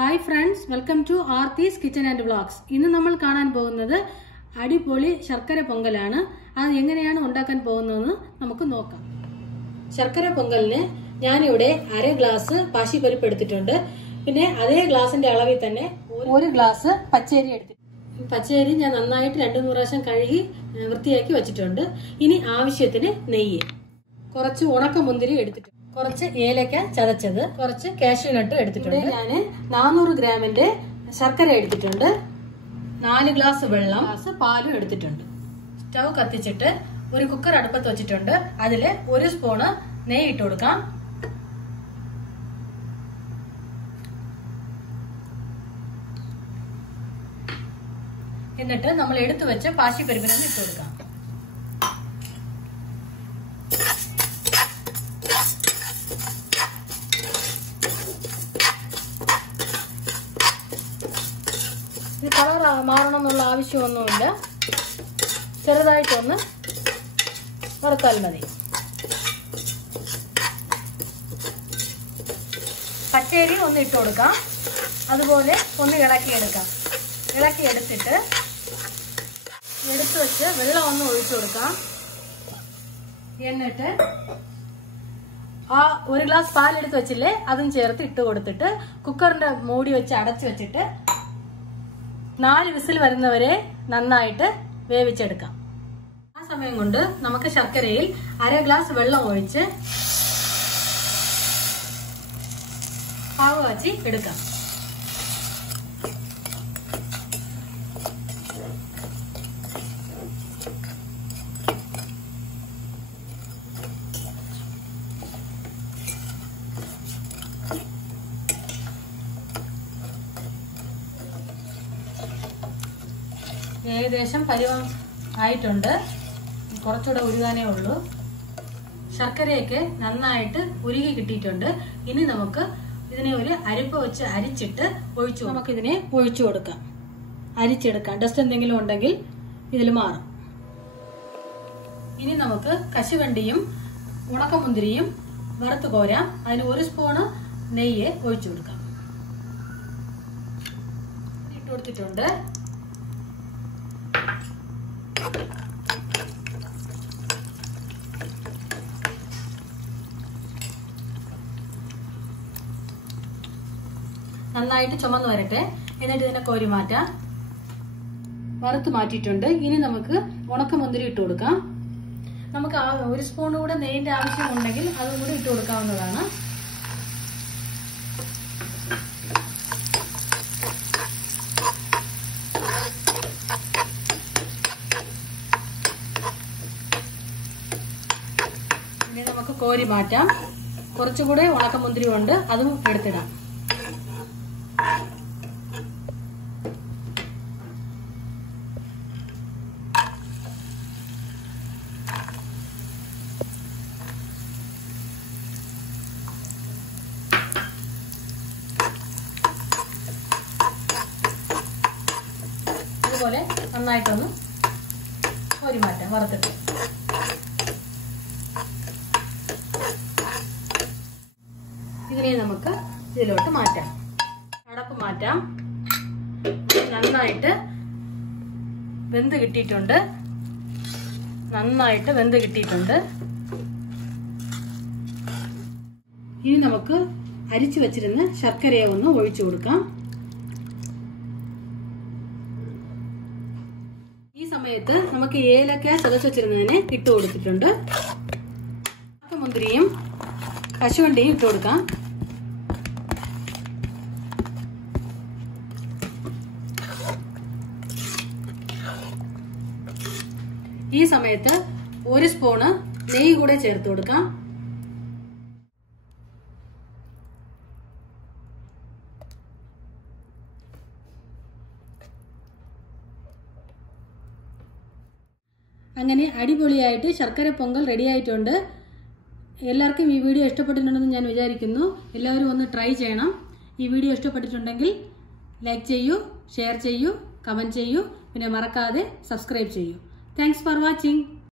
Hi friends, welcome to Aarthi's Kitchen and Vlogs. ഇന്ന് നമ്മൾ കാണാൻ പോകുന്നത് അടിപൊളി ശർക്കര പൊങ്കലാണ്. അത് എങ്ങനെയാണ് ഉണ്ടാക്കാൻ പോകുന്നതെന്ന് നമുക്ക് നോക്കാം. ശർക്കര പൊങ്കലിന് ഞാൻ ഇവിടെ 1/2 ഗ്ലാസ് പാശിപ്പരിപ്പ് എടുത്തിട്ടുണ്ട്. പിന്നെ അതേ ഗ്ലാസിന്റെ അളവിൽ തന്നെ 1 ഗ്ലാസ് പച്ചരി എടുത്തിട്ടുണ്ട്. പച്ചരി ഞാൻ നന്നായിട്ട് 2-3 പ്രാവശ്യം കഴുകി വൃത്തിയാക്കി വെച്ചിട്ടുണ്ട്. ഇനി ആവശ്യത്തിന് നെയ്യ്, കുറച്ച് ഉണക്കമുന്തിരി എടുത്തിട്ടുണ്ട്, കുറച്ച് ഏലക്ക ചതച്ചത്, കുറച്ച് കാഷ്യൂ നട്ട് എടുത്തിട്ടുണ്ട്. ഞാൻ 400 ഗ്രാമിന്റെ ശർക്കര എടുത്തിട്ടുണ്ട്, 4 ഗ്ലാസ് വെള്ളം, പാലും എടുത്തിട്ടുണ്ട്. സ്റ്റൗ കത്തിച്ചിട്ട് ഒരു കുക്കർ അടുപ്പത്ത് വെച്ചിട്ടുണ്ട്. അതിൽ 1 സ്പൂണ് നെയ്യ് ഇട്ട് കൊടുക്കാം. എന്നിട്ട് നമ്മൾ എടുത്തു വെച്ച പാശിപ്പരിപ്പിനെ ഇട്ട് കൊടുക്കാം. ഇത് കളർ മാറണം എന്നുള്ള ആവശ്യമൊന്നുമില്ല, ചെറുതായിട്ടൊന്ന് വറുത്താൽ മതി. പച്ചരി ഒന്ന് ഇട്ട് കൊടുക്കാം, അതുപോലെ ഒന്ന് ഇളക്കിയെടുക്കാം. ഇളക്കിയെടുത്തിട്ട് എടുത്തു വെച്ച് വെള്ളം ഒന്ന് ഒഴിച്ചു കൊടുക്കാം. എന്നിട്ട് ആ 1 ഗ്ലാസ് പാലെടുത്ത് വെച്ചില്ലേ, അതും ചേർത്ത് ഇട്ട് കൊടുത്തിട്ട് കുക്കറിന്റെ മൂടി വെച്ച് അടച്ചു വെച്ചിട്ട് 4 വിസിൽ വരുന്നവരെ നന്നായിട്ട് വേവിച്ചെടുക്കാം. ആ സമയം കൊണ്ട് നമുക്ക് ശർക്കരയിൽ 1/2 ഗ്ലാസ് വെള്ളം ഒഴിച്ച് പാവ് കാച്ചി എടുക്കാം. ഏകദേശം പരുവം ആയിട്ടുണ്ട്, കുറച്ചുകൂടെ ഉരുകാനേ ഉള്ളൂ. ശർക്കരയൊക്കെ നന്നായിട്ട് ഉരുകി കിട്ടിയിട്ടുണ്ട്. ഇനി നമുക്ക് ഇതിനെ ഒരു അരിപ്പ വെച്ച് അരിച്ചിട്ട് നമുക്കിതിനെ ഒഴിച്ചു കൊടുക്കാം, അരിച്ചെടുക്കാം. ഡസ്റ്റ് എന്തെങ്കിലും ഉണ്ടെങ്കിൽ ഇതിൽ മാറും. ഇനി നമുക്ക് കശുവണ്ടിയും ഉണക്കമുന്തിരിയും വറുത്ത് കോരാം. അതിന് 1 സ്പൂണ് നെയ്യ് ഒഴിച്ചു കൊടുക്കാം. ഇട്ട് കൊടുത്തിട്ടുണ്ട്. നന്നായിട്ട് ചുമന്ന് വരട്ടെ. എന്നിട്ട് ഇതിനെ കോരി മാറ്റാം. വറുത്ത് മാറ്റിയിട്ടുണ്ട്. ഇനി നമുക്ക് ഉണക്കമുന്തിരി ഇട്ട് കൊടുക്കാം. നമുക്ക് 1 സ്പൂൺ കൂടെ നെയ്യിന്റെ ആവശ്യമുണ്ടെങ്കിൽ അതും കൂടി ഇട്ട് കൊടുക്കാവുന്നതാണ്. ഇനി നമുക്ക് കോരി മാറ്റാം. കുറച്ചുകൂടെ ഉണക്കമുന്തിരി ഉണ്ട്, അതും എടുത്തിടാം. ഇതുപോലെ നന്നായിട്ടൊന്ന് കോരി മാറ്റാം വറുത്തിട്ട്. ഇതിനെ നമുക്ക് ഇതിലോട്ട് മാറ്റാം. അടപ്പ് മാറ്റാം. നന്നായിട്ട് വെന്ത് കിട്ടിയിട്ടുണ്ട്, നന്നായിട്ട് വെന്ത് കിട്ടിയിട്ടുണ്ട്. ഇനി നമുക്ക് അരിച്ചു വെച്ചിരുന്ന ശർക്കരയെ ഒന്ന് ഒഴിച്ചു കൊടുക്കാം. ഈ സമയത്ത് നമുക്ക് ഏലക്ക ചതച്ച് വെച്ചിരുന്നതിനെ ഇട്ട് കൊടുത്തിട്ടുണ്ട്. മുന്തിരിയും കശുവണ്ടിയും ഇട്ട് കൊടുക്കാം. ഈ സമയത്ത് 1 സ്പൂണ് നെയ്യ് കൂടെ ചേർത്ത് കൊടുക്കാം. അങ്ങനെ അടിപൊളിയായിട്ട് ശർക്കര പൊങ്കൽ റെഡി ആയിട്ടുണ്ട്. എല്ലാവർക്കും ഈ വീഡിയോ ഇഷ്ടപ്പെട്ടിട്ടുണ്ടെന്ന് ഞാൻ വിചാരിക്കുന്നു. എല്ലാവരും ഒന്ന് ട്രൈ ചെയ്യണം. ഈ വീഡിയോ ഇഷ്ടപ്പെട്ടിട്ടുണ്ടെങ്കിൽ ലൈക്ക് ചെയ്യൂ, ഷെയർ ചെയ്യൂ, കമൻറ്റ് ചെയ്യൂ, പിന്നെ മറക്കാതെ സബ്സ്ക്രൈബ് ചെയ്യൂ. Thanks for watching.